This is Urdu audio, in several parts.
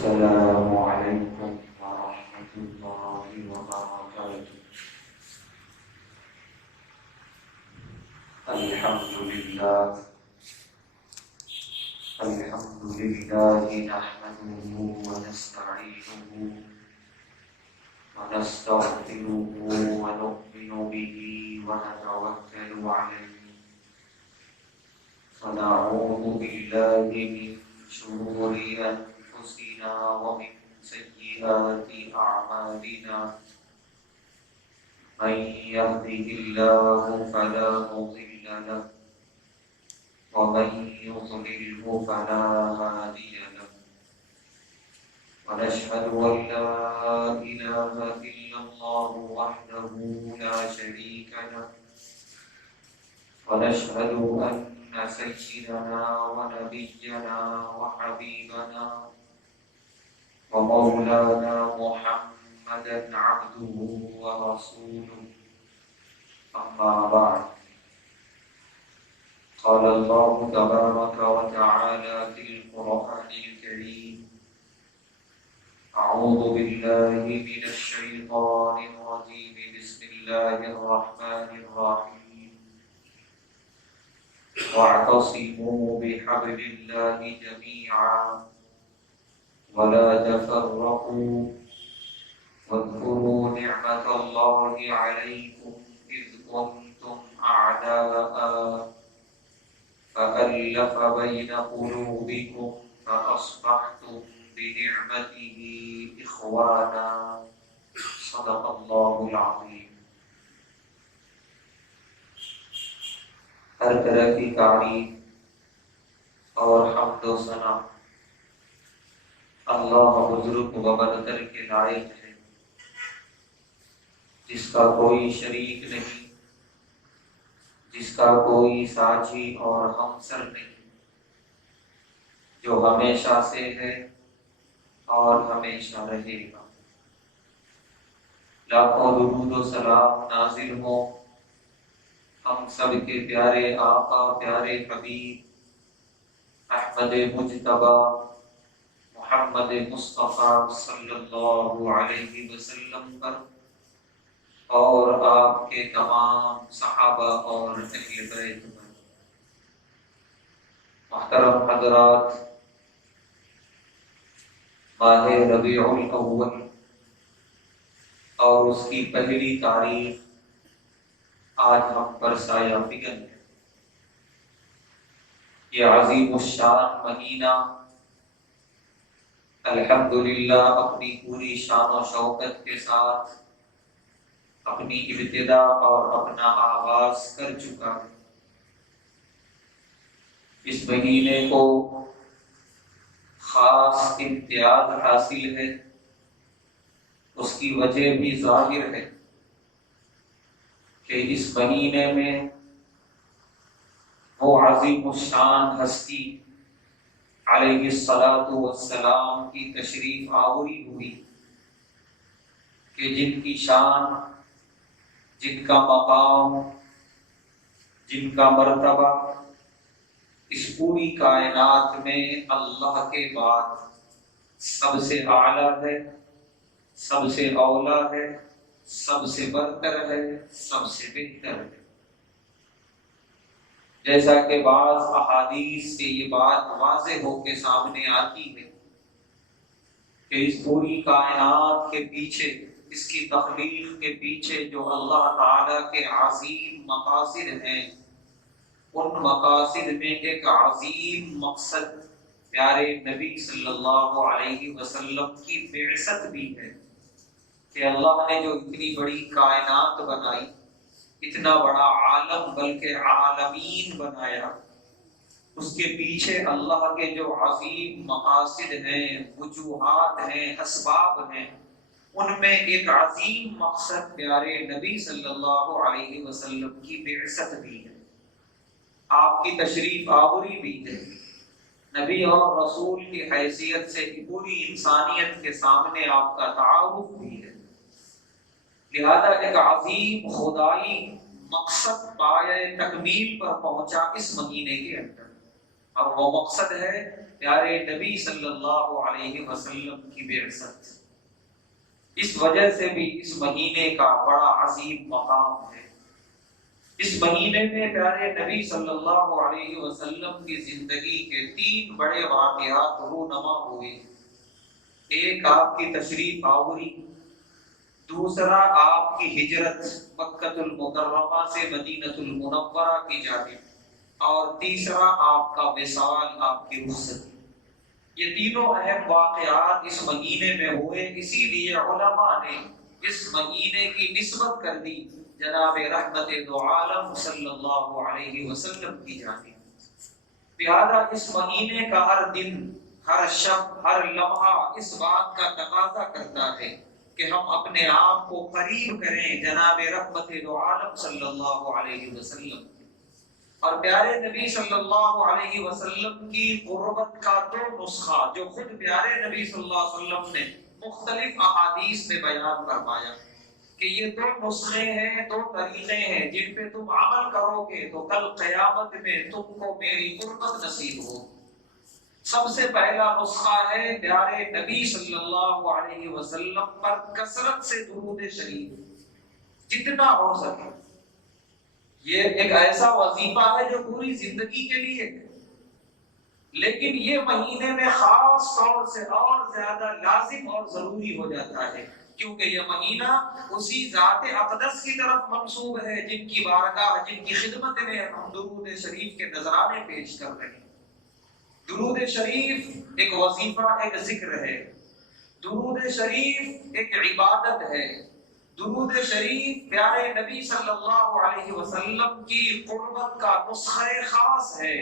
السلام عليكم ورحمة الله وبركاته. الحمد لله نحمده ونستعينه ونستغفره ونؤمن به ونتوكل عليه ونعوذ بالله من شرور أنفسنا ومن سيئات أعمالنا. من يهده الله فلا مضل له ومن يضلله فلا هادي له. ونشهد أن لا إله إلا الله وحده لا شريك له. ونشهد أن سيدنا ونبينا وحبيبنا ومولانا محمدا عبده ورسوله. أما بعد، قال الله تبارك وتعالى في القرآن الكريم: أعوذ بالله من الشيطان الرجيم. بسم الله الرحمن الرحيم. واعتصموا بحبل الله جميعا ولا تفرقوا واذكروا نعمة الله عليكم إذ كنتم أعداء فألف بين قلوبكم فأصبحتم بنعمته إخوانا. صدق الله العظيم. ہر طرح کی تعریف اور حمد و ثنا اللہ بزرگ و برتر کے لائق ہے، جس کا کوئی شریک نہیں، جس کا کوئی ساجی اور ہمسر نہیں، جو ہمیشہ سے ہے اور ہمیشہ رہے گا۔ لاکھوں درود و سلام نازل ہو ہم سب کے پیارے آقا، پیارے حبیب احمد مجتبی محمد مصطفیٰ صلی اللہ علیہ وسلم پر اور آپ کے تمام صحابہ اور اہل بیت پر۔ محترم حضرات، ماہ ربیع الاول اور اس کی پہلی تاریخ آج ہم پر سایہ فکن ہے۔ یہ عظیم الشان مہینہ الحمدللہ اپنی پوری شان و شوکت کے ساتھ اپنی ابتدا اور اپنا آغاز کر چکا ہے۔ اس مہینے کو خاص امتیاز حاصل ہے، اس کی وجہ بھی ظاہر ہے کہ اس مہینے میں وہ عظیم الشان ہستی علیہ الصلاۃ والسلام کی تشریف آوری ہوئی کہ جن کی شان، جن کا مقام، جن کا مرتبہ اس پوری کائنات میں اللہ کے بعد سب سے اعلیٰ ہے، سب سے اولیٰ ہے، سب سے برتر ہے، سب سے بہتر ہے۔ جیسا کہ بعض احادیث سے یہ بات واضح ہو کے سامنے آتی ہے کہ اس پوری کائنات کے پیچھے، اس کی تخلیق کے پیچھے جو اللہ تعالیٰ کے عظیم مقاصد ہیں، ان مقاصد میں ایک عظیم مقصد پیارے نبی صلی اللہ علیہ وسلم کی بعثت بھی ہے کہ اللہ نے جو اتنی بڑی کائنات بنائی، اتنا بڑا عالم بلکہ عالمین بنایا، اس کے پیچھے اللہ کے جو عظیم مقاصد ہیں، وجوہات ہیں، اسباب ہیں، ان میں ایک عظیم مقصد پیارے نبی صلی اللہ علیہ وسلم کی بعثت بھی ہے، آپ کی تشریف آوری بھی ہے، نبی اور رسول کی حیثیت سے پوری انسانیت کے سامنے آپ کا تعارف بھی ہے۔ لہذا ایک عظیم خدائی مقصد پایۂ تکمیل پر پہنچا اس مہینے کے اندر، اور وہ مقصد ہے پیارے نبی صلی اللہ علیہ وسلم کی بعثت۔ اس وجہ سے بھی اس مہینے کا بڑا عظیم مقام ہے۔ اس مہینے میں پیارے نبی صلی اللہ علیہ وسلم کی زندگی کے 3 بڑے واقعات رونما ہوئے۔ ایک آپ کی تشریف آوری، دوسرا آپ کی ہجرت مکہ المکرمہ سے مدینہ المنورہ کی جانب، اور تیسرا آپ کا وصال، آپ کی رخصتی۔ یہ تینوں اہم واقعات اس مہینے میں ہوئے، اسی لیے علماء نے اس مہینے کی نسبت کر دی جناب رحمت دو عالم صلی اللہ علیہ وسلم کی جانب۔ لہذا اس مہینے کا ہر دن، ہر شب، ہر لمحہ اس بات کا تقاضا کرتا ہے کہ ہم اپنے آپ کو قریب کریں جناب رحمت دو عالم صلی اللہ علیہ وسلم۔ اور پیارے نبی صلی اللہ علیہ وسلم کی قربت کا 2 نسخہ جو خود پیارے نبی صلی اللہ علیہ وسلم نے مختلف احادیث میں بیان فرمایا کہ یہ 2 نسخے ہیں، 2 طریقے ہیں جن پہ تم عمل کرو گے تو کل قیامت میں تم کو میری قربت نصیب ہو۔ سب سے پہلا نسخہ ہے پیارے نبی صلی اللہ علیہ وسلم پر کثرت سے درود شریف، جتنا ہو سکے۔ یہ ایک ایسا وظیفہ ہے جو پوری زندگی کے لیے ہے، لیکن یہ مہینے میں خاص طور سے اور زیادہ لازم اور ضروری ہو جاتا ہے، کیونکہ یہ مہینہ اسی ذات اقدس کی طرف منسوب ہے جن کی بارگاہ، جن کی خدمت میں ہم درود شریف کے نذرانے پیش کر رہے ہیں۔ درود شریف ایک وظیفہ، ایک ذکر ہے، درود شریف ایک عبادت ہے، درود شریف پیارے نبی صلی اللہ علیہ وسلم کی قربت کا نسخہ خاص ہے۔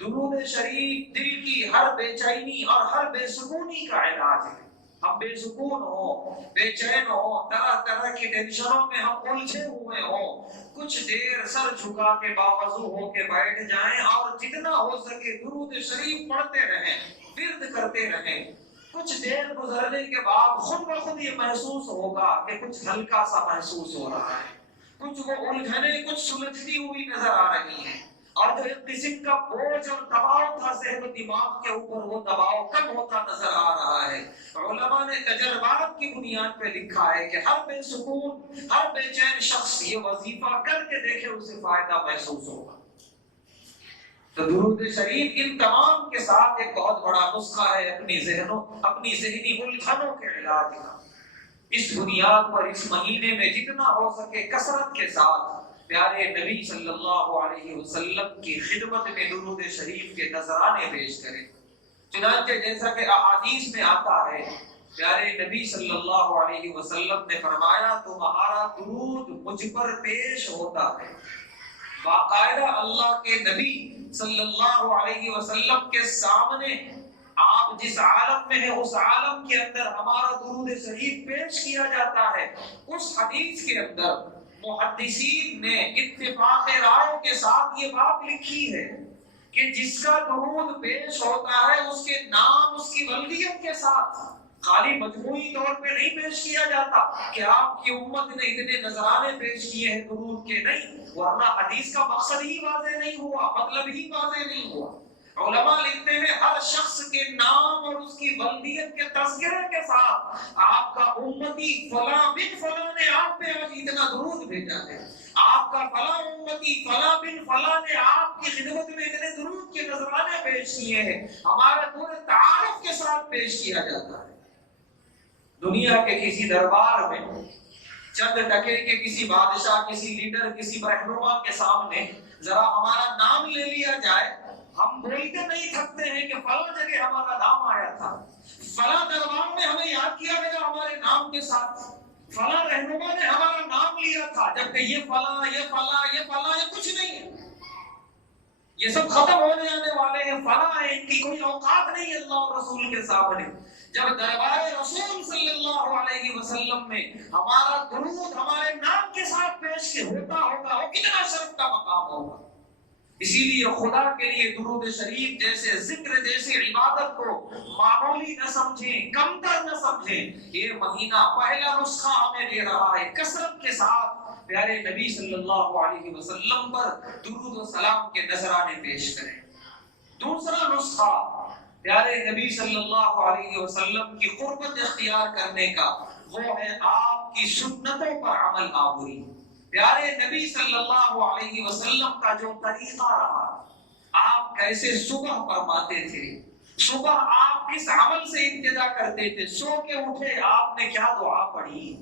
درود شریف دل کی ہر بے چینی اور ہر بے سکونی کا علاج ہے۔ ہم بے سکون ہوں، بے چین ہوں، طرح طرح کی ٹینشنوں میں ہم الجھے ہوئے ہوں، کچھ دیر سر جھکا کے باوضو ہو کے بیٹھ جائیں اور جتنا ہو سکے درود شریف پڑھتے رہیں، ورد کرتے رہیں۔ کچھ دیر گزرنے کے بعد خود بخود یہ محسوس ہوگا کہ کچھ ہلکا سا محسوس ہو رہا ہے، کچھ وہ الجھنیں کچھ سلجھتی ہوئی نظر آ رہی ہیں، اور جو ایک قسم کا بوجھ اور دباؤ تھا ذہن و دماغ کے اوپر، وہ دباؤ کم ہوتا نظر آ رہا ہے۔ علماء نے تجربات کی بنیاد پہ لکھا ہے کہ ہر بے سکون، ہر بے چین شخص یہ وظیفہ کر کے دیکھے، اسے فائدہ محسوس ہوگا۔ تو درود شریف ان تمام کے ساتھ ایک بہت بڑا نسخہ ہے اپنی ذہنی الجھنوں کے علاج کا۔ اس بنیاد پر اس مہینے میں جتنا ہو سکے کثرت کے ساتھ پیارے نبی صلی اللہ علیہ وسلم کی خدمت میں درود شریف کے نذرانے پیش کریں۔ چنانچہ جیسا کہ احادیث میں آتا ہے، پیارے نبی صلی اللہ علیہ وسلم نے فرمایا تمہارا درود مجھ پر پیش ہوتا ہے۔ باقاعدہ اللہ کے نبی صلی اللہ علیہ وسلم کے سامنے آپ جس عالم میں ہیں اس عالم کے اندر ہمارا درود شریف پیش کیا جاتا ہے۔ اس حدیث کے اندر محدثین نے اتفاق رائے کے ساتھ یہ بات لکھی ہے کہ جس کا درود پیش ہوتا ہے اس کے نام، اس کی ولدیت کے ساتھ، خالی مجموعی طور پہ نہیں پیش کیا جاتا کہ آپ کی امت نے اتنے نذرانے پیش کیے ہیں درود کے، نہیں، ورنہ حدیث کا مقصد ہی واضح نہیں ہوا، مطلب ہی واضح نہیں ہوا۔ علماء لکھتے ہیں ہر شخص کے نام اور اس کی ولدیت کے تذکرے کے ساتھ آپ کا امتی فلاں بن فلاں نے آپ پہ آج اتنا درود بھیجا ہے، آپ کا فلاں امتی فلاں بن فلاں نے آپ کی خدمت میں اتنے درود کے نذرانے پیش کیے ہیں، ہمارے پورے تعارف کے ساتھ پیش کیا جاتا ہے۔ دنیا کے کسی دربار میں چند ٹکے کے کسی بادشاہ، کسی لیڈر، کسی رہنما کے سامنے ذرا ہمارا نام لے لیا جائے، ہم بولتے نہیں تھکتے ہیں کہ فلاں جگہ ہمارا نام آیا تھا، فلاں دربار میں ہمیں یاد کیا گیا ہمارے نام کے ساتھ، فلاں رہنما نے ہمارا نام لیا تھا، جبکہ یہ فلاں یہ فلاں یہ فلاں یہ کچھ نہیں ہے، یہ سب ختم ہونے جانے والے ہیں، فلاں ہے، ان کی کوئی اوقات نہیں ہے اللہ اور رسول کے سامنے۔ جب دربار رسول صلی اللہ علیہ وسلم میں ہمارا درود ہمارے نام کے ساتھ پیش ہوتا ہوگا، وہ کتنا شرف کا مقام ہوگا۔ اسی لیے خدا کے لیے درود شریف جیسے ذکر، جیسے عبادت کو معمولی نہ سمجھیں، کمتر نہ سمجھیں۔ یہ مہینہ پہلا نسخہ ہمیں دے رہا ہے، کثرت کے ساتھ پیارے نبی صلی اللہ علیہ وسلم پر درود و سلام کے نذرانے پیش کریں۔ دوسرا نسخہ پیارے نبی صلی اللہ علیہ وسلم کی قربت اختیار کرنے کا وہ ہے آپ کی سنتوں پر عمل آوری۔ پیارے نبی صلی اللہ علیہ وسلم کا جو طریقہ رہا، آپ کیسے صبح فرماتے تھے، صبح آپ کس عمل سے ابتدا کرتے تھے، سو کے اٹھے آپ نے کیا دعا پڑھی،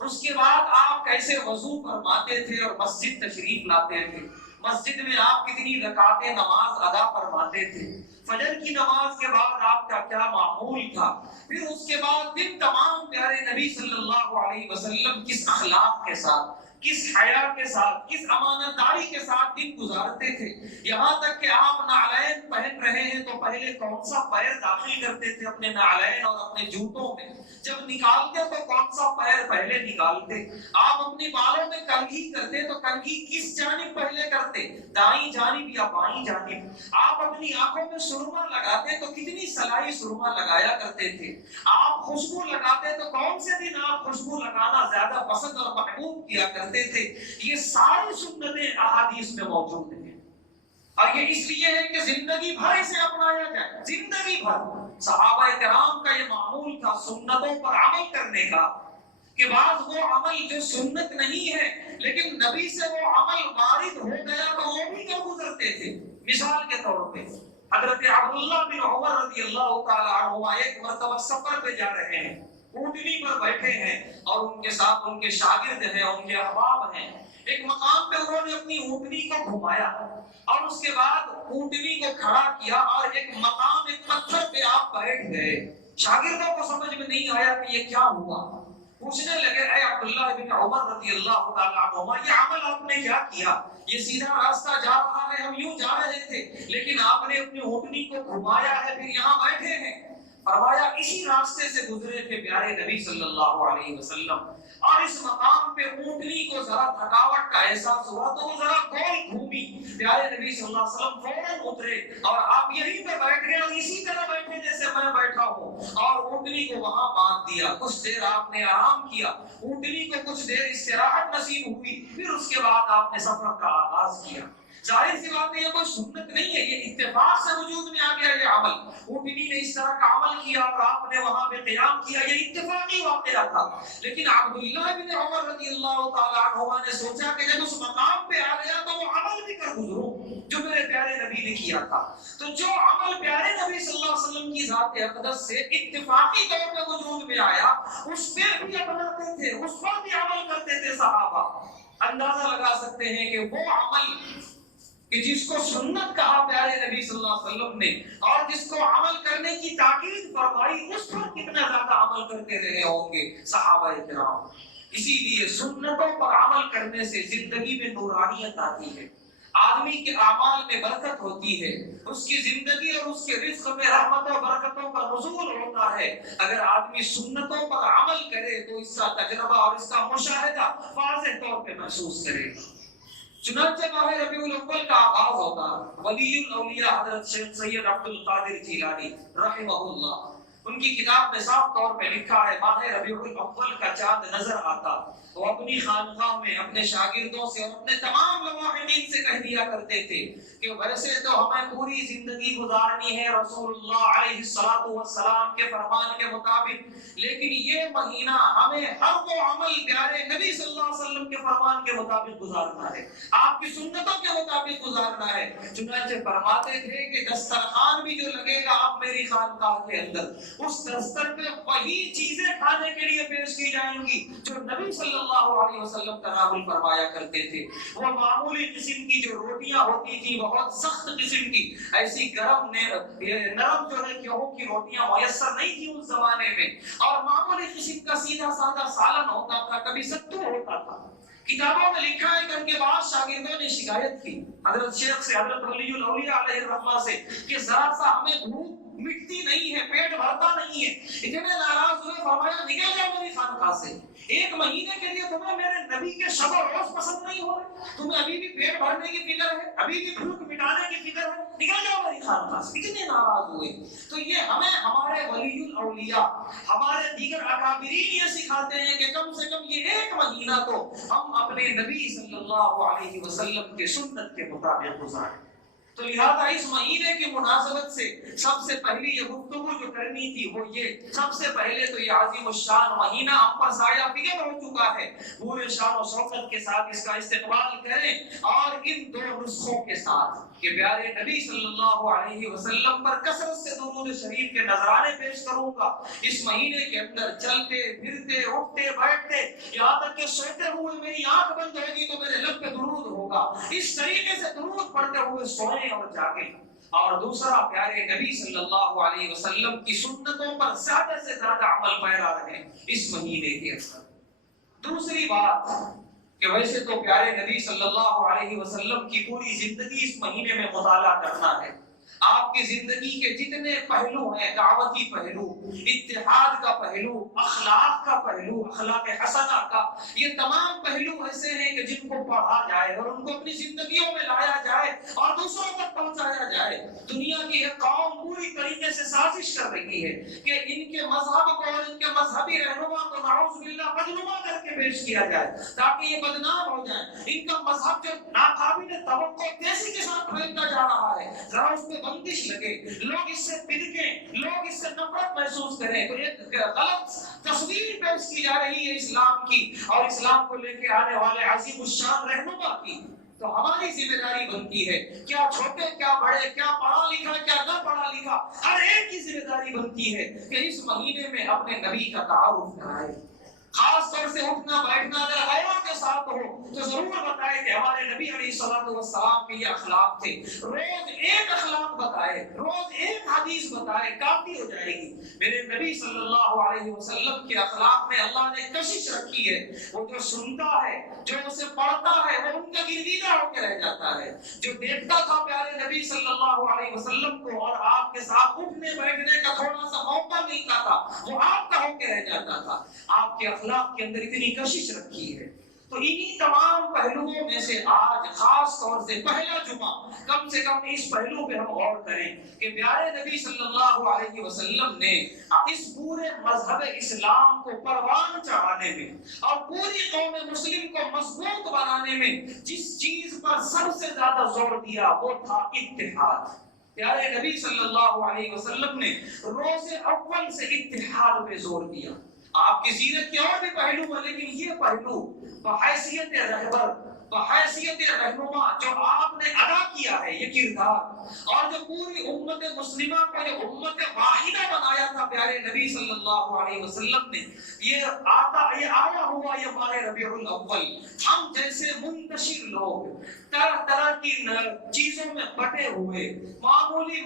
اس کے بعد آپ کیسے وضو فرماتے تھے اور مسجد تشریف لاتے تھے، مسجد میں آپ کتنی رکعتیں نماز ادا فرماتے تھے، فجر کی نماز کے بعد آپ کا کیا معمول تھا، پھر اس کے بعد دن تمام پیارے نبی صلی اللہ علیہ وسلم کس اخلاق کے ساتھ، کس حیا کے ساتھ، کس امانت داری کے ساتھ دن گزارتے تھے، یہاں تک کہ آپ نعلین پہن رہے ہیں تو پہلے کون سا پیر داخل کرتے تھے اپنے نعلین اور اپنے جوتوں میں، جب نکالتے تو کون سا پیر پہلے نکالتے، آپ اپنے بالوں میں کنگھی کرتے تو کنگھی کس جانب پہلے کرتے، دائیں جانب یا بائیں جانب، آپ اپنی آنکھوں میں سرما لگاتے تو کتنی سلائی سرما لگایا کرتے تھے، آپ خوشبو لگاتے تو کون سے دن آپ خوشبو لگانا زیادہ پسند اور محبوب کیا کرتے تھے، یہ ساری سنتیں احادیث میں موجود ہیں، اور یہ اس لیے ہے کہ زندگی بھر اسے اپنایا جائے، زندگی بھر۔ صحابہ کرام کا یہ معمول تھا سنتوں پر عمل کرنے کا، کہ بعض وہ عمل جو سنت نہیں ہے لیکن نبی سے وہ عمل وارد ہو گیا تو وہ بھی کیوں گزرتے تھے۔ مثال کے طور پہ حضرت عبداللہ بن عمر رضی اللہ تعالی عنہ ایک مرتبہ سفر پہ جا رہے ہیں، اونٹنی پر بیٹھے ہیں اور ان کے ساتھ ان کے شاگرد ہیں، ان کے احباب ہیں، ایک مقام پہ انہوں نے اپنی اونٹنی کو گھمایا اور اس کے بعد اونٹنی کو کھڑا کیا اور ایک مقام، ایک پتھر پہ آپ بیٹھ گئے، شاگردوں کو سمجھ میں نہیں آیا کہ یہ کیا ہوا، پوچھنے لگے اے عبداللہ بن عمر رضی اللہ تعالیٰ عنہما یہ عمل آپ نے کیا کیا، یہ سیدھا راستہ جا رہا ہے، ہم یوں جا رہے تھے لیکن آپ نے اپنی اونٹنی کو گھمایا ہے پھر یہاں بیٹھے ہیں۔ فرمایا اسی راستے سے گزرے تھے پیارے نبی صلی اللہ علیہ وسلم اور اس مقام پہ اونٹنی کو ذرا تھکاوٹ کا احساس ہوا تو وہ ذرا گول گھومی، پیارے نبی صلی اللہ علیہ وسلم فوراً اترے اور آپ یہیں پہ بیٹھ گئے اور اسی طرح بیٹھے جیسے میں بیٹھا ہوں اور اونٹنی کو وہاں باندھ دیا، کچھ دیر آپ نے آرام کیا، اونٹنی کو کچھ دیر استراحت نصیب ہوئی، پھر اس کے بعد آپ نے سفر کا آغاز کیا۔ ظاہر سی بات ہے یہ کوئی سنت نہیں ہے، یہ اتفاق سے وجود میں آ گیا یہ عمل، اونٹنی نے اس طرح کا عمل کیا اور آپ نے وہاں پہ قیام کیا، یہ اتفاقی واقعہ تھا، لیکن عبداللہ بن عمر رضی اللہ تعالیٰ عنہ نے سوچا کہ جب اس مقام پہ آ گیا تو وہ عمل بھی کر گزروں جو میرے پیارے نبی نے کیا تھا، تو جو عمل پیارے نبی صلی اللہ علیہ وسلم کی ذات اقدس سے اتفاقی طور پہ وجود میں آیا اس پہ بھی اپناتے تھے، اس پر بھی عمل کرتے تھے صحابہ۔ اندازہ لگا سکتے ہیں کہ وہ عمل کہ جس کو سنت کہا پیارے نبی صلی اللہ علیہ وسلم نے اور جس کو عمل کرنے کی تاکید فرمائی، اس پر کتنا زیادہ عمل کرتے رہے ہوں گے صحابہ کرام۔ اسی لیے سنتوں پر عمل کرنے سے زندگی میں نورانیت آتی ہے، آدمی کے اعمال میں برکت ہوتی ہے، اس کی زندگی اور اس کے رزق میں رحمت و برکتوں کا نزول ہوتا ہے۔ اگر آدمی سنتوں پر عمل کرے تو اس کا تجربہ اور اس کا مشاہدہ واضح طور پہ محسوس کرے گا۔ چنانچہ ماہ ربیع الاول کا آغاز ہوتا، ولی الاولیاء حضرت شیخ سید عبد القادر جیلانی رحمہ اللہ، ان کی کتاب میں صاف طور پہ لکھا ہے ماہ ربیع الاول کا چاند نظر آتا، وہ اپنی خانقاہ میں اپنے شاگردوں سے اور اپنے تمام لواحقین سے کہہ دیا کرتے تھے کہ ویسے تو ہمیں پوری زندگی گزارنی ہے رسول اللہ علیہ السلام کے فرمان کے مطابق، لیکن یہ مہینہ ہمیں ہر وہ عمل پیارے نبی صلی اللہ علیہ وسلم کے فرمان کے مطابق گزارنا ہے، آپ کی سنتوں کے مطابق گزارنا ہے۔ چنانچہ فرماتے تھے کہ دسترخوان بھی جو لگے گا آپ میری خانقاہ کے اندر، اس دستر پہ وہی چیزیں کھانے کے لیے پیش کی جائیں گی جو نبی صلی اللہ علیہ وسلم تناول فرمایا کرتے تھے۔ وہ معمولی قسم کی جو روٹیاں ہوتی تھی، بہت سخت قسم کی، ایسی گرم نرم جو ہے گیہوں کی روٹیاں میسر نہیں تھی اس زمانے میں، اور معمولی قسم کا سیدھا سادہ سالن ہوتا تھا، کبھی ستو ہوتا تھا۔ کتابوں میں لکھا ہے کہ ان کے بعد شاگردوں نے شکایت کی حضرت شیخ سے، حضرت ولی الاولیاء علیہ الرحمہ سے، کہ ذرا سا ہمیں بھوک مٹتی نہیں ہے، پیٹ بھرتا نہیں ہے، اتنے ناراض ہوئے، فرمایا نکل جاؤ میری خانقاہ سے، ایک مہینے کے لیے تمہیں میرے نبی کے شب و روز پسند نہیں ہو رہے، تمہیں ابھی بھی پیٹ بھرنے کی فکر ہے، ابھی بھی بھوک مٹانے کی فکر ہے، نکل جاؤ میری خانقاہ سے، اتنے ناراض ہوئے۔ تو یہ ہمیں ہمارے ولی الاولیاء، ہمارے دیگر اکابرین یہ سکھاتے ہیں کہ کم سے کم یہ ایک مہینہ تو ہم اپنے نبی صلی اللہ علیہ وسلم کے سنت کے مطابق گزاریں۔ تو لہذا اس مہینے کی مناسبت سے سب سے پہلی یہ گفتگو جو کرنی تھی وہ یہ، سب سے پہلے تو یہ عظیم الشان مہینہ ہم پر سایہ فگن ہو چکا ہے، پورے شان و شوکت کے ساتھ اس کا استقبال کریں، اور ان دو نسخوں کے ساتھ کہ پیارے نبی صلی اللہ علیہ وسلم پر کثرت سے درود شریف کے نذرانے پیش کروں گا۔ اس مہینے کے اندر چلتے پھرتے اٹھتے بیٹھتے، یہاں تک کہ سوتے ہوئے میری آنکھ بند ہوگی تو میرے لب پہ درود ہوگا، اس طریقے سے درود پڑھتے ہوئے سوئیں اور جاگیں۔ اور دوسرا، پیارے نبی صلی اللہ علیہ وسلم کی سنتوں پر زیادہ سے زیادہ عمل پیرا رہیں اس مہینے کے اندر۔ دوسری بات کہ ویسے تو پیارے نبی صلی اللہ علیہ وسلم کی پوری زندگی اس مہینے میں مطالعہ کرنا ہے۔ آپ کی زندگی کے جتنے پہلو ہیں، دعوتی پہلو، اتحاد کا پہلو، اخلاق کا پہلو، اخلاق حسنہ کا، یہ تمام پہلو ایسے ہیں کہ جن کو پڑھا جائے اور ان کو اپنی زندگیوں میں لایا جائے اور دوسروں تک پہنچایا جائے۔ دنیا کی ایک قوم پوری طریقے سے سازش کر رہی ہے کہ ان کے مذہب کو اور ان کے مذہبی رہنما کو نعوذ باللہ بدنما کر کے پیش کیا جائے تاکہ یہ بدنام ہو جائیں۔ ان کا مذہب جو ناقابل توقع تیزی کے ساتھ پھیلتا جا رہا ہے، ذرا اس پہ بندش لگے، لوگ اس سے بدکیں، لوگ اس سے نفرت محسوس کریں، تو ایک غلط تصویر پیش کی جا رہی ہے اسلام کی اور اسلام کو لے کے آنے والے عظیم الشان رہنما کی۔ تو ہماری ذمہ داری بنتی ہے، کیا چھوٹے کیا بڑے، کیا پڑھا لکھا کیا نہ پڑھا لکھا، ہر ایک کی ذمہ داری بنتی ہے کہ اس مہینے میں اپنے نبی کا تعارف کرائے۔ خاص طور سے اٹھنا بیٹھنا اگر غیروں کے ساتھ ہو تو ضرور بتائے کہ ہمارے نبی علیہ الصلوۃ والسلام کے یہ اخلاق تھے۔ روز ایک اخلاق بتائے، روز ایک حدیث بتائے، کافی ہو جائے گی۔ میرے نبی صلی اللہ علیہ وسلم کے اخلاق میں اللہ نے کشش رکھی ہے، وہ جو سنتا ہے، جو اسے پڑھتا ہے، وہ ان کا گرویدہ ہو کے رہ جاتا ہے۔ جو دیکھتا تھا پیارے نبی صلی اللہ علیہ وسلم کو اور آپ کے ساتھ اٹھنے بیٹھنے کا تھوڑا سا موقع ملتا تھا، وہ آپ کا ہو کے رہ جاتا تھا۔ آپ کے اخلاق کے اندر اتنی کشش رکھی ہے۔ تو انہی تمام پہلوؤں میں سے آج خاص طور سے پہلا جمعہ کم سے کم اس پہلو پہ ہم غور کریں کہ پیارے نبی صلی اللہ علیہ وسلم نے اس پورے مذہب اسلام کو پروان چڑھانے میں اور پوری قوم مسلم کو مضبوط بنانے میں جس چیز پر سب سے زیادہ زور دیا وہ تھا اتحاد۔ پیارے نبی صلی اللہ علیہ وسلم نے روز اول سے اتحاد پہ زور دیا۔ آپ کی سیرت کے اور بھی پہلو ہیں، لیکن یہ پہلو بحیثیت رہبر، بحیثیت رہنما جو آپ نے ادا کیا ہے، یہ کردار، اور جو پوری امت مسلمہ کو یہ امت واحدہ بنایا تھا پیارے نبی صلی اللہ علیہ وسلم نے، یہ آیا ہوا یہ ماہ ربیع الاول، ہم جیسے منتشر لوگ طرح طرح کی چیزوں میں بٹے ہوئے، معمولی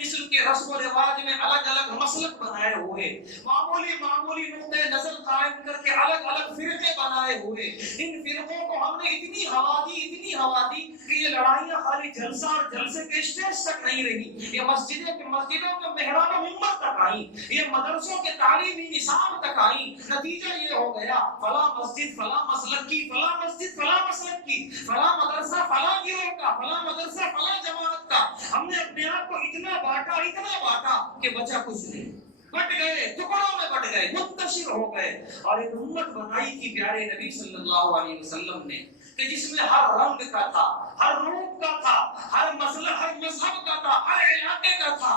قسم کے رسم و رواج میں الگ الگ مسلک بنائے ہوئے، معمولی نقطۂ نظر قائم کر کے الگ الگ فرقے بنائے ہوئے، ان فرقوں کو ہم نے اتنی ہوا دی کہ یہ لڑائیاں خالی جلسہ اور جلسے کے اسٹیج تک نہیں رہی، یہ مسجدوں کے محراب و منبر تک آئی، یہ مدرسوں کے تعلیمی نصاب تک آئی۔ نتیجہ یہ ہو گیا فلاں مسجد فلاں مسلک کی، فلاں مسجد فلاں مسلک کی، فلاں مدرسہ فلاں گروہ کا، فلاں مدرسہ فلاں جماعت کا۔ ہم نے اپنے آپ کو اتنا بانٹا کہ بچا کچھ نہیں، بٹ گئے، ٹکڑوں میں بٹ گئے، منتشر ہو گئے، اور ایک امت بنائی تھی پیارے نبی صلی اللہ علیہ وسلم نے کہ جس میں ہر رنگ کا تھا، ہر روپ کا تھا، ہر مذہب کا تھا، ہر علاقے کا تھا،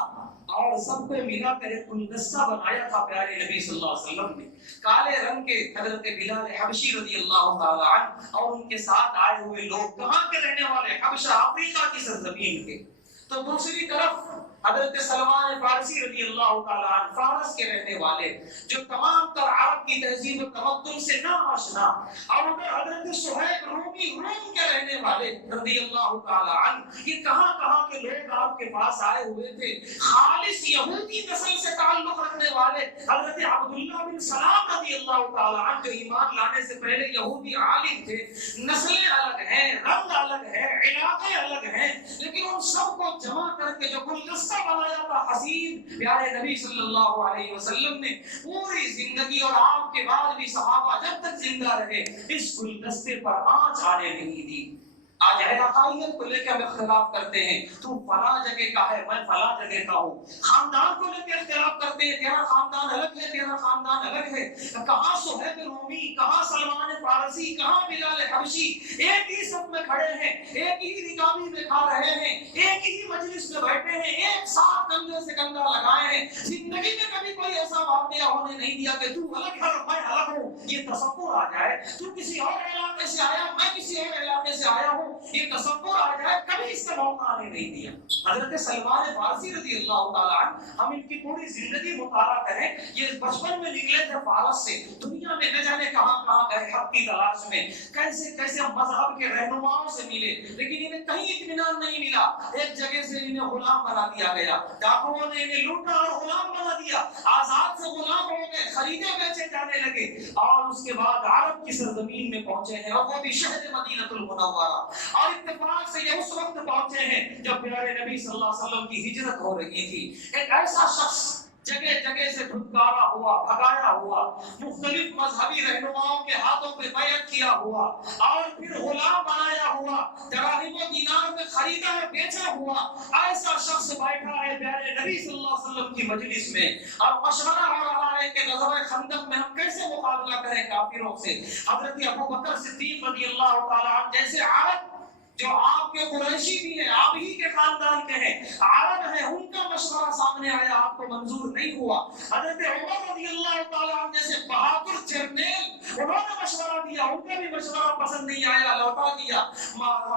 اور سب کو ملا کر ایک گلدستہ بنایا تھا پیارے نبی صلی اللہ علیہ وسلم نے۔ کالے رنگ کے حضرت بلال حبشی رضی اللہ تعالی عنہ اور ان کے ساتھ آئے ہوئے لوگ کہاں کے رہنے والے؟ حبشہ، افریقہ کی سرزمین کے۔ تو دوسری طرف حضرت سلمان فارسی رضی اللہ تعالیٰ عنہ، فارس کے رہنے والے، جو تمام تر عرب کی تہذیب و تمدن سے نہ آشنا، اور ادھر حضرت صہیب رومی، روم کے رہنے والے رضی اللہ تعالیٰ عنہ۔ یہ کہاں کے لوگ آپ کے پاس آئے ہوئے تھے؟ خالص یہودی نسل سے تعلق رکھنے والے حضرت عبداللہ بن سلام رضی اللہ تعالیٰ عنہ، جو ایمان لانے سے پہلے یہودی عالم تھے۔ نسلیں الگ ہیں، رنگ الگ ہے، علاقے الگ ہیں، لیکن ان سب کو جمع کر کے جو گلدستہ بنایا تھا حسین، پیارے نبی صلی اللہ علیہ وسلم نے پوری زندگی اور آپ کے بعد بھی صحابہ جب تک زندہ رہے اس گلدستے پر آنچ آنے نہیں دی۔ آج علاقائیت کو لے کے ہم اختلاف کرتے ہیں، تو فلاں جگہ کا ہے، میں فلاں جگہ کا ہوں۔ خاندان کو لے کے اختلاف کرتے ہیں، تیرا خاندان الگ ہے، تیرا خاندان الگ ہے۔ کہاں صہیب رومی، کہاں سلمان فارسی، کہاں بلال حبشی، ایک ہی سب میں کھڑے ہیں، ایک ہی رکابی میں کھا رہے ہیں، ایک ہی مجلس میں بیٹھے ہیں، ایک ساتھ کندھے سے کندھا لگائے ہیں۔ زندگی میں کبھی کوئی ایسا واقعہ ہونے نہیں دیا کہ تو الگ ہے اور میں الگ ہوں، یہ تصور آ جائے۔ تو کسی اور علاقے سے آیا، میں کسی اور علاقے سے آیا ہوں، یہ تصور آ جائے، کبھی اس کا موقع آنے نہیں دیا۔ حضرت سلمان فارسی رضی اللہ تعالیٰ عنہ، ہم ان کی پوری زندگی مطالعہ کریں، یہ بچپن میں نکلے تھے فارس سے، دنیا میں نہ جانے کہاں کہاں گئے حق کی تلاش میں، کیسے کیسے مذہب کے رہنماؤں سے ملے، لیکن انہیں کہیں اطمینان نہیں ملا۔ ایک جگہ سے انہیں غلام بنا دیا گیا، ڈاکوؤں نے انہیں لوٹا اور غلام بنا دیا، آزاد سے غلام ہو گئے، خریدے بیچے جانے لگے، اور اس کے بعد عرب کی سرزمین میں پہنچے ہیں، اور وہ بھی شہر مدینہ المنورہ۔ اور اتفاق سے یہ اس وقت پہنچے ہیں جب پیارے نبی صلی اللہ علیہ وسلم کی ہجرت ہو رہی تھی۔ ایک ایسا شخص جگہ جگہ سے دھتکارا ہوا، بھگایا ہوا، مختلف مذہبی رہنماؤں کے ہاتھوں پہ بیعت کیا ہوا، اور پھر غلام بنایا ہوا، دراہم و دینار میں خریدا ہے، بیچا ہوا، ایسا شخص بیٹھا ہے پیارے نبی صلی اللہ علیہ وسلم کی مجلس میں، اور مشورہ ہو رہا ہے کہ غزوہ خندق میں ہم کیسے مقابلہ کریں کافروں سے۔ حضرت ابو بکر صدیق رضی اللہ تعالیٰ عنہ جیسے عرب، جو آپ کے قریشی بھی ہیں، آپ ہی کے خاندان کے ہیں، عرب ہیں، ان کا مشورہ سامنے آیا، آپ کو منظور نہیں ہوا۔ حضرت عمر رضی اللہ تعالیٰ عنہ جیسے بہادر جرنیل، انہوں نے مشورہ دیا، ان کا بھی مشورہ پسند نہیں آیا، لوٹا دیا۔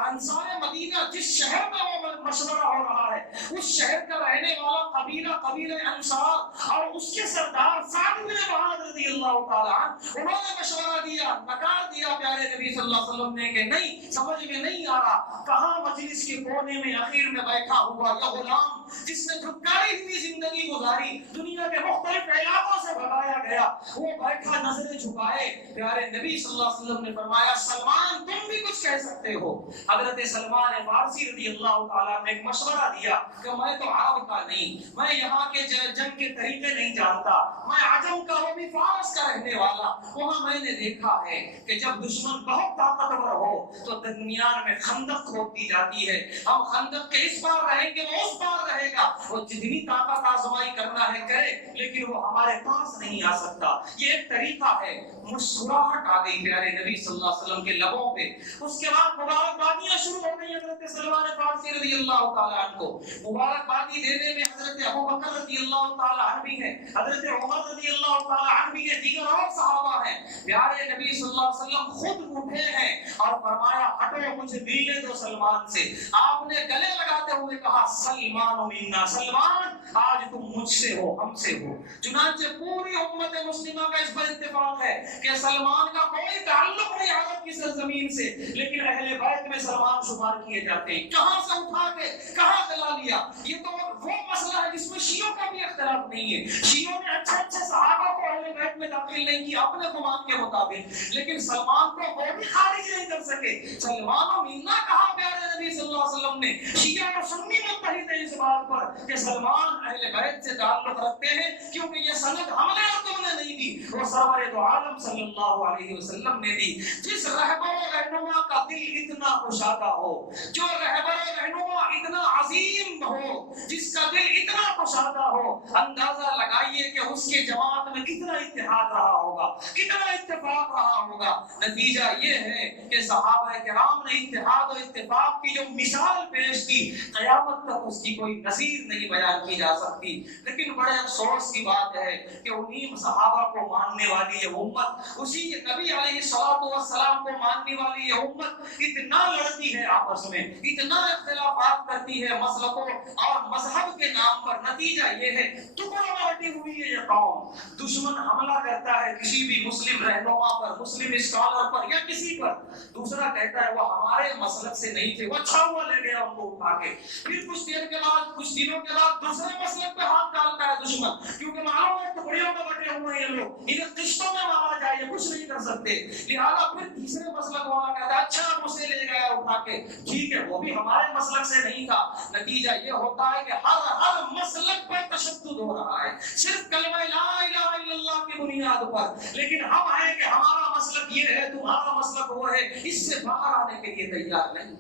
انصار مدینہ، جس شہر میں وہ مشورہ ہو رہا ہے، اس شہر کا رہنے والا قبیلہ انصار، اور اس کے سردار سعد بن معاذ رضی اللہ تعالیٰ عنہ، انہوں نے مشورہ دیا، نکار دیا پیارے نبی صلی اللہ علیہ وسلم نے کہ نہیں، سمجھ میں نہیں آ رہا، کہاں مجلس کے کونے میں اخیر میں بیٹھا ہوا یہ غلام جس نے دھکاری ہوئی زندگی گزاری، دنیا کے مختلف علاقوں سے بھگایا گیا، وہ بیٹھا نظریں جھکائے۔ پیارے نبی صلی اللہ علیہ وسلم نے فرمایا سلمان تم بھی کچھ کہہ سکتے ہو۔ حضرت سلمان فارسی رضی اللہ تعالیٰ نے ایک مشورہ دیا کہ میں تو عرب کا نہیں، میں یہاں کے جنگ کے طریقے نہیں جانتا، میں عجم کا، وہ بھی فارس کا رہنے والا، وہاں میں نے دیکھا ہے کہ جب دشمن بہت طاقتور ہو تو درمیان میں خندق کھود دی جاتی ہے، ہم خندق کے اس بار رہیں گے، وہ اس بار رہے گا، وہ جتنی طاقت آزمائی کرنا ہے کرے، لیکن وہ ہمارے پاس نہیں آ سکتا۔ یہ ایک طریقہ ہے۔ مسکراہٹ آ گئی پیارے نبی صلی اللہ علیہ وسلم کے لبوں پہ۔ اس کے بعد مبارکبادیاں شروع ہو گئی حضرت سلمان فارسی رضی اللہ تعالیٰ عنہ کو۔ مبارکبادی دینے میں حضرت ابو بکر رضی اللہ تعالیٰ عنہ بھی ہیں، حضرت عمر رضی اللہ تعالیٰ عنہ بھی ہیں، دیگر اور صحابہ ہیں۔ پیارے نبی صلی اللہ علیہ وسلم خود اٹھے ہیں اور فرمایا ہٹو، مجھے ملنے دو سلمان سے۔ آپ نے گلے لگاتے ہوئے کہا سلمان منا، سلمان آج تم مجھ سے ہو، ہم سے ہو۔ چنانچہ پوری امت مسلمہ کا اس پر اتفاق ہے کہ سلمان کا کوئی تعلق نہیں عرب کی سرزمین سے، لیکن اہل بیت میں سلمان شمار کیے جاتے ہیں۔ کہاں سے اٹھا کے کہاں چلا لیا؟ یہ تو وہ مسئلہ ہے جس میں شیعوں کا بھی اختلاف نہیں ہے۔ شیعوں نے اچھے صحابہ کو اہل بیت میں داخل نہیں کیا اپنے گمان کے مطابق، لیکن سلمان کو وہ بھی خارج نہیں کر سکے۔ سلمان و منا کہا پیارے نبی صلی اللہ علیہ وسلم نے۔ شیعہ اور سنی متحد ہیں اس بات پر کہ سلمان اہل بیت سے تعلق رکھتے ہیں، کیونکہ یہ سند ہم نے اور تم نے نہیں دی، وہ سرور دو عالم صلی اللہ علیہ وسلم نے دی۔ جس رہبر و رہنما کا دل اتنا کشادہ ہو، جو رہبر و رہنما اتنا عظیم ہو، جس کا دل اتنا کشادہ ہو، اندازہ لگائیے کہ اس کے جماعت میں کتنا اتحاد رہا ہوگا، کتنا اتفاق رہا ہوگا۔ نتیجہ یہ ہے کہ صحابہ کرام نے اتحاد و اتفاق کی جو مثال پیش کی، قیامت تک اس کی کوئی نظیر نہیں بیان کی جا سکتی۔ لیکن بڑے افسوس کی بات ہے کہ انہی صحابہ کو ماننے والی یہ امت، اسی نبی علیہ السلام کو ماننے والی یہ امت اتنا لڑتی ہے آپس میں، اتنا اختلافات کرتی ہے مسلکوں اور مذہب کے نام پر۔ نتیجہ یہ ہے ٹکڑوں میں بٹی ہوئی ہے یہ قوم۔ دشمن حملہ کرتا ہے کسی بھی مسلم رہنما پر، مسلم اسکالر پر یا کسی پر، دوسرا کہتا ہے وہ ہمارے مسلک سے نہیں تھے، وہ اچھا ہوا لے گیا ان کو اٹھا کے۔ پھر کچھ دیر کے بعد، کچھ دنوں کے بعد دوسرے مسلک پہ ہاتھ ڈالتا ہے دشمن، کیونکہ معلوم ہے ٹکڑیوں میں بٹے ہوئے ہیں یہ لوگ، انہیں قسطوں میں مارا جائے، یہ کچھ نہیں کر سکتے، لہٰذا پھر تیسرے مسلک والا کہتا ہے اچھا اسے لے گیا اٹھا کے، ٹھیک ہے وہ بھی ہمارے مسلک سے نہیں تھا۔ نتیجہ یہ ہوتا ہے کہ ہر مسلک پر تشدد ہو رہا ہے، صرف کلمہ لا الہ الا اللہ کی بنیاد بنیاد پر، لیکن ہم ہیں کہ ہمارا مسلک یہ ہے، تمہارا مسلک وہ ہے، اس سے باہر آنے کے لیے تیار نہیں۔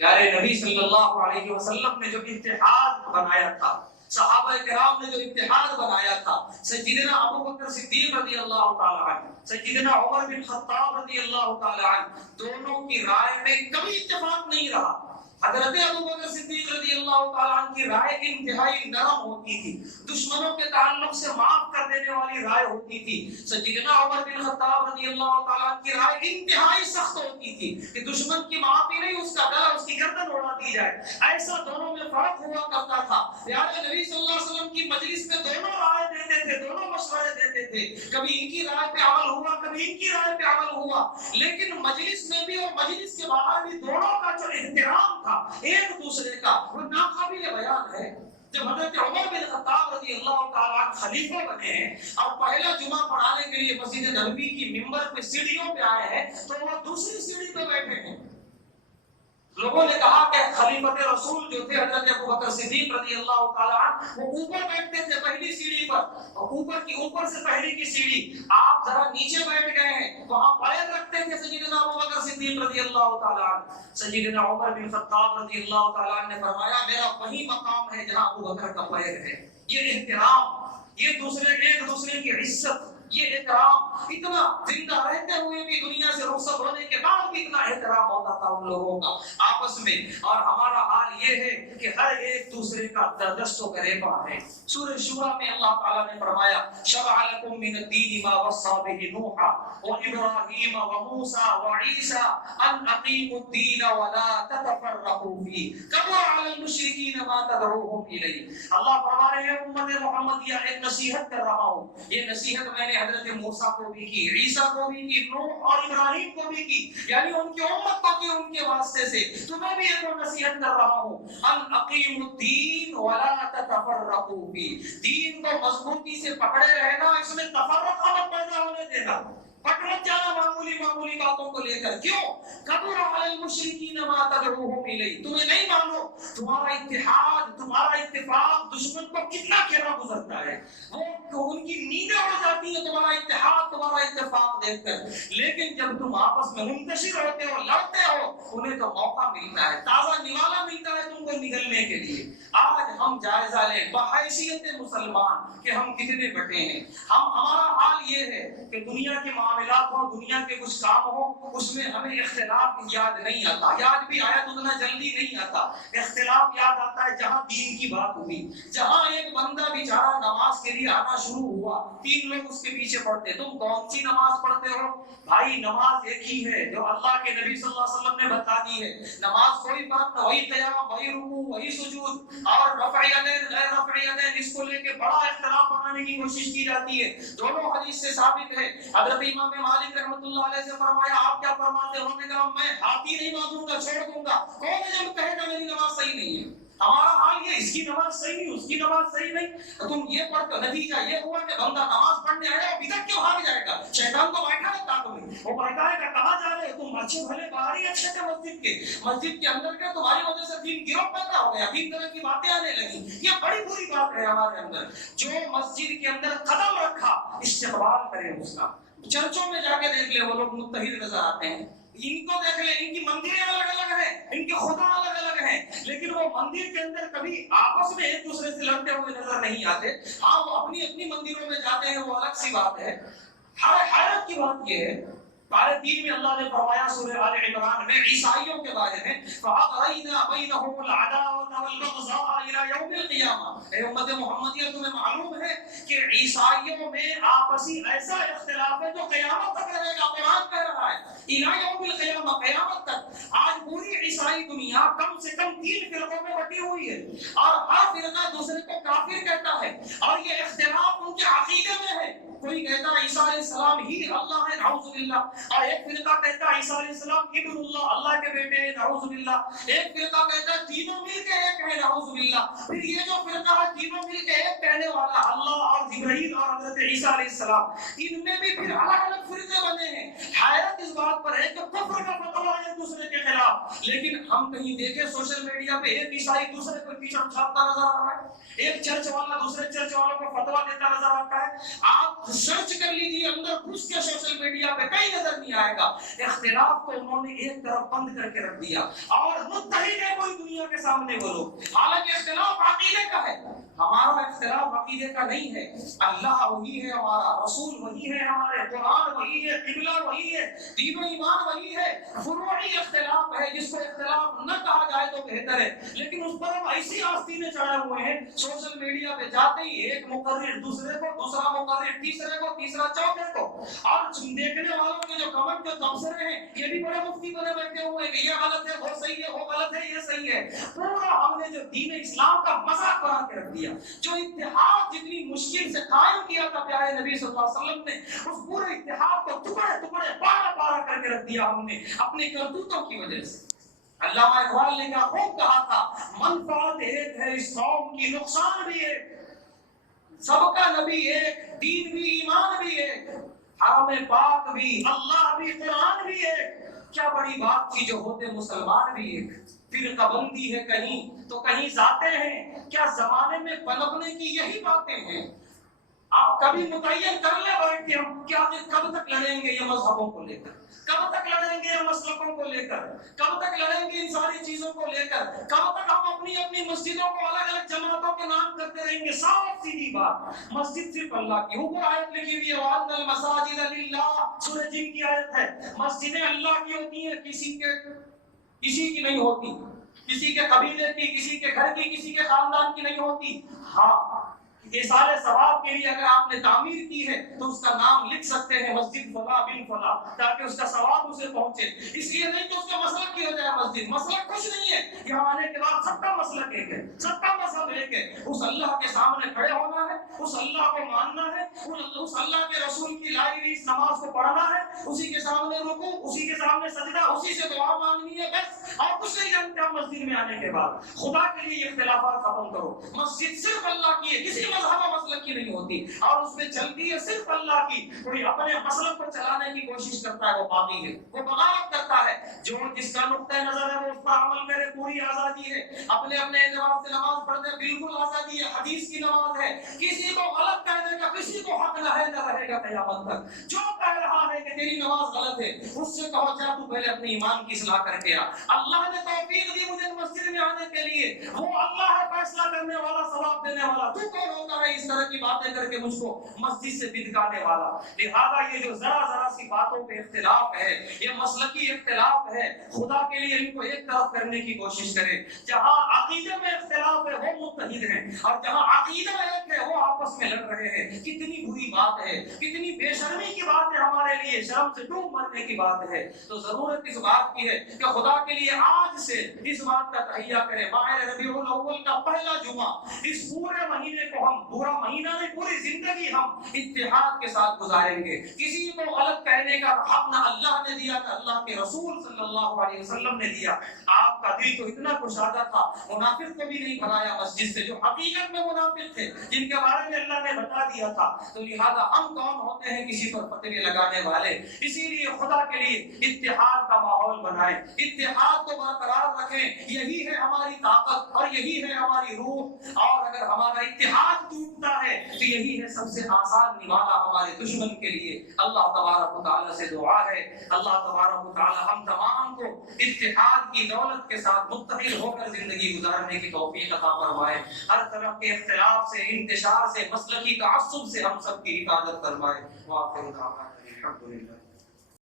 پیارے نبی صلی اللہ علیہ وسلم نے جو اتحاد بنایا تھا، صحابہ کرام نے جو اتحاد بنایا تھا، سیدنا ابو بکر صدیق رضی اللہ تعالی عنہ، سیدنا عمر بن خطاب رضی اللہ تعالی عنہ، دونوں کی رائے میں کبھی اتفاق نہیں رہا۔ حضرت ابو بکر صدیق رضی اللہ تعالیٰ عنہ کی رائے انتہائی نرم ہوتی تھی، دشمنوں کے تعلق سے معاف کر دینے والی رائے ہوتی تھی۔ سیدنا عمر بن خطاب رضی اللہ تعالیٰ عنہ کی رائے انتہائی سخت ہوتی تھی کہ دشمن کی معافی نہیں، اس کا گلا، اس کی گردن اڑا دی جائے۔ ایسا دونوں میں فرق ہوا کرتا تھا۔ پیارے نبی صلی اللہ علیہ وسلم کی مجلس میں دونوں رائے دیتے تھے، دونوں مشورے دیتے تھے، کبھی ان کی رائے پہ عمل ہوا، کبھی ان کی رائے پہ عمل ہوا، لیکن مجلس میں بھی اور مجلس کے باہر بھی دونوں کا جو احترام تھا ایک دوسرے کا، وہ ناقابل بیان ہے۔ جب حضرت عمر بن خطاب رضی اللہ تعالیٰ عنہ خلیفہ بنے ہیں اور پہلا جمعہ پڑھانے کے لیے مسجد نبوی کی ممبر پہ سیڑھیوں پہ آئے ہیں، تو وہ دوسری سیڑھی پہ بیٹھے ہیں۔ لوگوں نے کہا کہ خلیفۃ رسول جو تھے حضرت ابو بکر صدیق رضی اللہ تعالیٰ عنہ، وہ اوپر بیٹھتے تھے پہلی سیڑھی پر، اور اوپر سے پہلی کی سیڑھی، آپ ذرا نیچے بیٹھ گئے ہیں، وہاں پیر رکھتے تھے سیدنا ابو بکر صدیق رضی اللہ تعالیٰ عنہ۔ سیدنا عمر بن خطاب رضی اللہ تعالیٰ عنہ نے فرمایا میرا وہی مقام ہے جہاں ابو بکر کا پیر ہے۔ یہ احترام، یہ ایک دوسرے کی عزت، یہ احترام، اتنا زندہ رہتے ہوئے بھی دنیا سے رخصت ہونے کے بعد بھی اتنا احترام ہوتا تھا ان لوگوں کا آپس میں۔ اور ہمارا حال یہ ہے کہ ہر ایک دوسرے کا دست و گریباں ہے۔ سورہ شورى میں اللہ تعالیٰ نے فرمایا شرع لكم من الدين ما وصى به نوحا وابراہیم وموسى وعيسى ان اقيموا الدين ولا تتفرقوا فيه كبر على المشركين ما تدعوهم اليه۔ اللہ فرما رہے ہیں امت محمدیہ ایک نصیحت کر رہا ہوں، یہ نصیحت میں نے حضرت موسیٰ کو بھی کی، عیسیٰ کو بھی کی، نوح اور ابراہیم کو بھی کی، یعنی ان کی امت کو کی، ان کے واسطے سے تمہیں بھی ایک نصیحت کر رہا ہوں، ان اقیموا الدین ولا تتفرقوا فیہ، دین کو مضبوطی سے پکڑے رہنا، اس میں تفرق مت پیدا ہونے دینا، پکڑ جانا معمولی باتوں کو لے کر۔ کیوں؟ کبر علی المشرکین ما تدعوهم الیہ، تمہیں نہیں معلوم تمہارا اتحاد، تمہارا اتفاق دشمن کو کتنا گہرا گزرتا ہے، وہ ان کی نیندیں اڑ جاتی ہیں تمہارا اتحاد، تمہارا اتفاق دیکھ کر، لیکن جب تم آپس میں منتشر ہوتے ہو، لڑتے ہو، انہیں تو موقع ملتا ہے، تازہ نوالا ملتا ہے تم کو نگلنے کے لیے۔ آج ہم جائزہ لیں بحیثیت مسلمان کہ ہم کتنے بٹے ہیں۔ ہمارا حال یہ ہے کہ دنیا کے معاملات ہوں، دنیا کے کچھ کام ہوں، اس میں ہمیں اختلاف یاد نہیں آتا، یاد بھی آیا تو اتنا جلدی نہیں آتا۔ اختلاف یاد آتا ہے جہاں دین کی بات ہوئی، جہاں ایک بندہ بیچارہ نماز کے لیے آنا شروع ہوا، 3 لوگ اس کے پیچھے پڑھتے، تم کون سی نماز پڑھتے ہو؟ بھائی نماز ایک ہی ہے جو اللہ کے نبی صلی اللہ علیہ وسلم نے بتا دی ہے، نماز کوئی فرق نہ، وہی قیام، وہی رکوع، وہی سجود، اور رفع یدین غیر رفع یدین، اس کو لے کے بڑا اختلاف بنانے کی کوشش کی جاتی ہے۔ دونوں حدیث سے ثابت ہے۔ حضرت امام مالک رحمۃ اللہ علیہ سے فرمایا آپ کیا فرماتے ہو؟ نے کہا میں ہاتھ ہی نہیں باندھوں گا، چھوڑ دوں گا۔ کون ہے جو کہے گا میری نماز صحیح نہیں ہے؟ ہمارا حال یہ، اس کی نماز صحیح نہیں، اس کی نماز صحیح نہیں، تو تم یہ پڑھ کر نتیجہ یہ ہوا کہ بندہ نماز پڑھنے آیا اور بدعت کیوں بھاگ جائے گا؟ شیطان کو بیٹھا رہتا تمہیں، وہ بتائے گا کہاں جا رہے ہو تم؟ اچھے بھلے باہر ہی اچھے تھے مسجد کے اندر کے تمہاری وجہ سے دین گروہ پیدا ہو گیا، دین طرح کی باتیں آنے لگی۔ یہ بڑی بری بات ہے ہمارے اندر۔ جو مسجد کے اندر قدم رکھا استقبال کرے اس کا۔ چرچوں میں جا کے دیکھ لے، وہ لوگ متحد نظر آتے ہیں، ان کو دیکھ لیں، ان کی مندریں الگ الگ ہیں، ان کے خدا الگ الگ ہیں، لیکن وہ مندر کے اندر کبھی آپس میں ایک دوسرے سے لڑتے ہوئے نظر نہیں آتے۔ ہاں وہ اپنی اپنی مندروں میں جاتے ہیں، وہ الگ سی بات ہے۔ حیرت کی بات یہ ہے، پارے دین میں اللہ نے فرمایا سورہ آل عمران میں عیسائیوں کے بارے میں فَأَغْرَيْنَا بَيْنَهُمُ الْعَدَاوَةَ وَالْبَغْضَاءَ إِلَى يَوْمِ الْقِيَامَةِ۔ اے امت محمدیہ تمہیں معلوم ہے کہ عیسائیوں میں آپسی ایسا اختلاف ہے جو قیامت تک رہے گا۔ قرآن کہہ رہا ہے إِلَى يَوْمِ الْقِيَامَةِ، قیامت تک۔ آج پوری عیسائی دنیا کم سے کم 3 فرقوں میں بٹی ہوئی ہے، اور ہر فرقہ دوسرے کو کافر کہتا ہے، اور یہ اختلاف ان کے عقیدے میں ہے۔ کوئی کہتا ہے عیسیٰ علیہ السلام ہی اللہ ہے، نعوذ باللہ، اور ایک فرقہ کہتا ہے عیسیٰ علیہ السلام ابن اللہ، اللہ کے بیٹے ہیں، نعوذ باللہ۔ ایک فرقہ کہتا ہے تینوں مل کے ایک ہے، نعوذ باللہ۔ پھر یہ جو فرقہ ہے تینوں مل کے ایک کہنے والا، اللہ اور جبرائیل ابراہیل اور حضرت عیسیٰ علیہ السلام، ان میں بھی پھر الگ الگ فرقے بنے ہیں۔ حیرت اس بات پر ہے کہ کفر کا فتویٰ ایک دوسرے کے خلاف، لیکن ہم کہیں دیکھیں سوشل میڈیا پہ ایک عیسائی دوسرے کو پیچھے چھاپتا نظر آ رہا ہے، ایک چرچ والا دوسرے چرچ والوں کو فتویٰ دیتا نظر آتا ہے۔ آپ سرچ کر لیجیے اندر گھس کے سوشل میڈیا پہ، کہیں نظر نہیں آئے گا۔ اختلاف کو انہوں نے ایک طرف بند کر کے رکھ دیا اور متحد ہے کوئی دنیا کے سامنے وہ لوگ، حالانکہ اختلاف عقیدے کا ہے۔ ہمارا اختلاف عقیدے کا نہیں ہے، اللہ وہی ہے ہمارا، رسول وہی ہے ہمارے، قرآن وہی ہے، قبلہ وہی ہے، دین و ایمان وہی ہے۔ فروعی اختلاف ہے جس کو اختلاف نہ کہا جائے تو بہتر ہے، لیکن اس پر ہم ایسی آستینیں چڑھے ہوئے ہیں، سوشل میڈیا پہ جاتے ہی ایک مقرر دوسرے کو، دوسرا مقرر تیسرے کو، تیسرا چوتھے کو، اور دیکھنے والوں کے جو کمنٹ جو تبصرے ہیں یہ بھی بڑے مفتی بنے بیٹھے ہوئے کہ یہ غلط ہے، وہ صحیح ہے، وہ غلط ہے، یہ صحیح ہے۔ پورا ہم نے جو دین اسلام کا مذاق بنا کے رکھ دیا، جو اتحاد جتنی مشکل سے قائم کیا تھا پیارے نبی صلی اللہ علیہ وسلم نے، اس پورے اتحاد کو ٹکڑے ٹکڑے پارا پارا کر کے رکھ دیا ہم نے اپنی کرتوتوں کی وجہ سے۔ علامہ اقبال نے کیا خوب کہا تھا، منفعت ایک ہے اس قوم کی، نقصان بھی ایک، سب کا نبی ایک، دین بھی ایمان بھی ایک، حرم پاک بھی، اللہ بھی، قرآن بھی ایک۔ کیا بڑی بات تھی جو ہوتے مسلمان بھی ایک۔ فرقہ بندی ہے کہیں تو کہیں ذاتیں ہیں، کیا زمانے میں پنپنے کی یہی باتیں ہیں؟ آپ کبھی متعین کر لیں بیٹھ کے ہم کیا کب تک لڑیں گے یہ مذہبوں کو لے کر، کب تک لڑیں گے یہ مسلکوں کو لے کر، کب تک لڑیں گے ان ساری چیزوں کو لے کر، کب تک ہم اپنی اپنی مسجدوں کو الگ الگ جماعتوں کے نام کرتے رہیں گے؟ صاف سیدھی بات، مسجد صرف اللہ کی، اوپر آیت لکھی ہوئی ہے وَأَنَّ الْمَسَاجِدَ لِلَّهِ، سورہ جن کی آیت ہے۔ مسجدیں اللہ کی ہوتی ہیں، کسی کی نہیں ہوتی، کسی کے قبیلے کی، کسی کے گھر کی، کسی کے خاندان کی نہیں ہوتی۔ ہاں ایصال ثواب کے لیے اگر آپ نے تعمیر کی ہے تو اس کا نام لکھ سکتے ہیں مسجد فلاں بن فلاں، تاکہ اس کا ثواب اسے پہنچے، اس لیے نہیں کہ اس کا مسلک کی ہو جائے مسجد۔ مسلک کچھ نہیں ہے، یہاں آنے کے بعد سب کا مسلک ایک ہے، سب کا مذہب ایک ہے۔ اس اللہ کے سامنے کھڑے ہونا ہے، اس اللہ کو ماننا ہے، اس اللہ کے رسول کی لائی ہوئی اس نماز کو پڑھنا ہے، اسی کے سامنے رکوع، اسی کے سامنے سجدہ، اسی سے دعا مانگنی ہے، بس اور کچھ نہیں جانتے ہم مسجد میں آنے کے بعد۔ خدا کے لیے اختلافات ختم کرو، مسجد صرف اللہ کی ہے، کسی مذہب و مسلک کی نہیں ہوتی، اور اس میں چلتی ہے صرف اللہ کی۔ کوئی اپنے مسلک کو چلانے کی کوشش کرتا ہے وہ باغی ہے، وہ بغاوت کرتا ہے۔ جو جس کا نقطہ نظر ہے وہ اس پر عمل کرے، پوری آزادی ہے، اپنے اپنے اعتبار سے نماز پڑھنے بالکل آزادی ہے، حدیث کی نماز ہے، کسی کو غلط کہنے کا کسی کو حق نہ ہے، نہ رہے گا قیامت تک۔ جو کہہ رہا ہے کہ تیری نماز غلط ہے، اس سے کہو جا تو پہلے اپنے ایمان کی اصلاح کر کے آ۔ اللہ نے توفیق دی مجھے مسجد میں آنے کے لیے، وہ اللہ ہے فیصلہ کرنے والا، ثواب دینے والا، تو کون ہوتا ہے اس طرح کی باتیں کر کے مجھ کو مسجد سے بھٹکانے والا؟ لہذا یہ جو ذرا ذرا سی باتوں پہ اختلاف ہے، یہ مسلکی اختلاف ہے، خدا کے لیے ان کو ایک طرف کرنے کی کوشش کریں۔ جہاں عقیدے میں اختلاف ہے وہ متحد ہیں، اور جہاں عقیدہ ایک ہے وہ آپس میں لڑ رہے ہیں۔ کتنی بری بات ہے، کتنی بے شرمی کی بات ہے، ہمارے لیے شرم سے ڈوب مرنے کی بات ہے۔ تو ضرورت اس بات کی ہے کہ خدا کے لیے آج سے اس بات کا تہیہ کریں، ماہ ربیع الاول کا پہلا جمعہ، اس پورے مہینے کو ہم، پورا مہینہ نہیں پوری زندگی ہم اتحاد کے ساتھ گزاریں گے۔ کسی کو غلط کہنے کا حق نہ اللہ نے دیا، نہ اللہ کے رسول صلی اللہ علیہ وسلم نے دیا۔ آپ کا دل تو اتنا کشادہ تھا، منافق کو بھی نہیں بھرایا مسجد سے، جو حقیقت میں منافق تھے، جن کے بارے میں اللہ نے بتا دیا تھا۔ تو لہذا ہم کون ہوتے ہیں کسی پر فتوے لگانے والے؟ اسی لیے خدا کے لیے اتحاد کا ماحول بنائیں، اتحاد کو برقرار رکھیں، یہی ہے ہماری طاقت اور یہی ہے ہماری روح۔ اور اگر ہمارا اتحاد ٹوٹتا ہے تو یہی ہے سب سے آسان نوالا ہمارے دشمن کے لیے۔ اللہ تبارک و تعالیٰ سے دعا ہے، اللہ تبارک و تعالیٰ ہم تمام کو اتحاد کی دولت کے ساتھ متحد ہو کر زندگی گزارنے کی توفیق عطا فرمائے، ہر طرف کے اختلاف سے، انتشار سے، مسلکی تعصب سے ہم سب کی حفاظت فرمائے۔ وآخر دعوانا الحمدللہ۔